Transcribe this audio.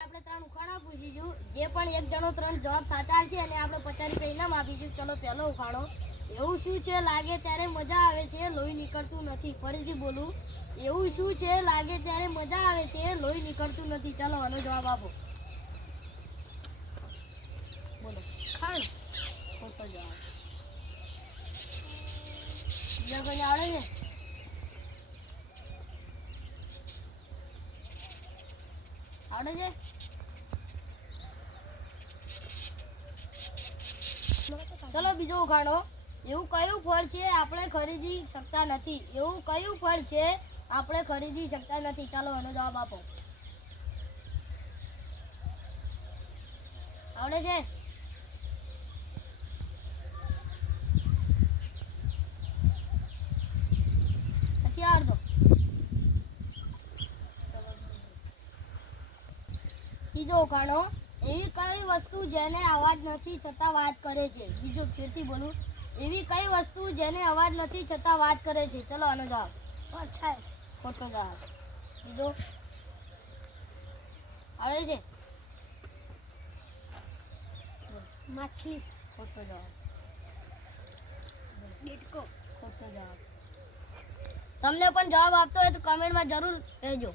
આપણે ત્રણ ઉખાણા પૂછીશું. જે પણ એક જણો ત્રણ જવાબ સાચા છે અને આપણે પચાસ રૂપિયા ઇનામ આપીશું. ચલો પહેલો ઉખાણો. એવું શું છે? લાગે ત્યારે મજા આવે છે, લોહી નીકળતું નથી. ફરીથી બોલું. એવું શું છે? લાગે ત્યારે મજા આવે છે, લોહી નીકળતું નથી. ચલો આનો જવાબ આપો. બોલો. ખાણ ખોટો જવાબ. બીજા કોઈને આવડે છે? આવડે છે? ચલો બીજો ઉખાડો એવું કયું ફળ છે આપણે ખરીદી શકતા નથી? એવું કયું ફળ છે આપણે ખરીદી શકતા નથી? ચાલો એનો જવાબ આપો. આવડે છે? નથી આવડતો. ત્રીજો ઉખાણો એવી કઈ વસ્તુ જેને અવાજ નથી છતાં વાત કરે છે? બીજો ફેરથી બોલું. એવી કઈ વસ્તુ જેને અવાજ નથી છતાં વાત કરે છે? ચલો આનો જવાબ. અચ્છા ખોટો જવાબ. બીજો? આવે છે? માછી. ખોટો જવાબ. ડેટકો ખોટો જવાબ. તમને પણ જવાબ આપતો હોય તો કમેન્ટમાં જરૂર કહેજો.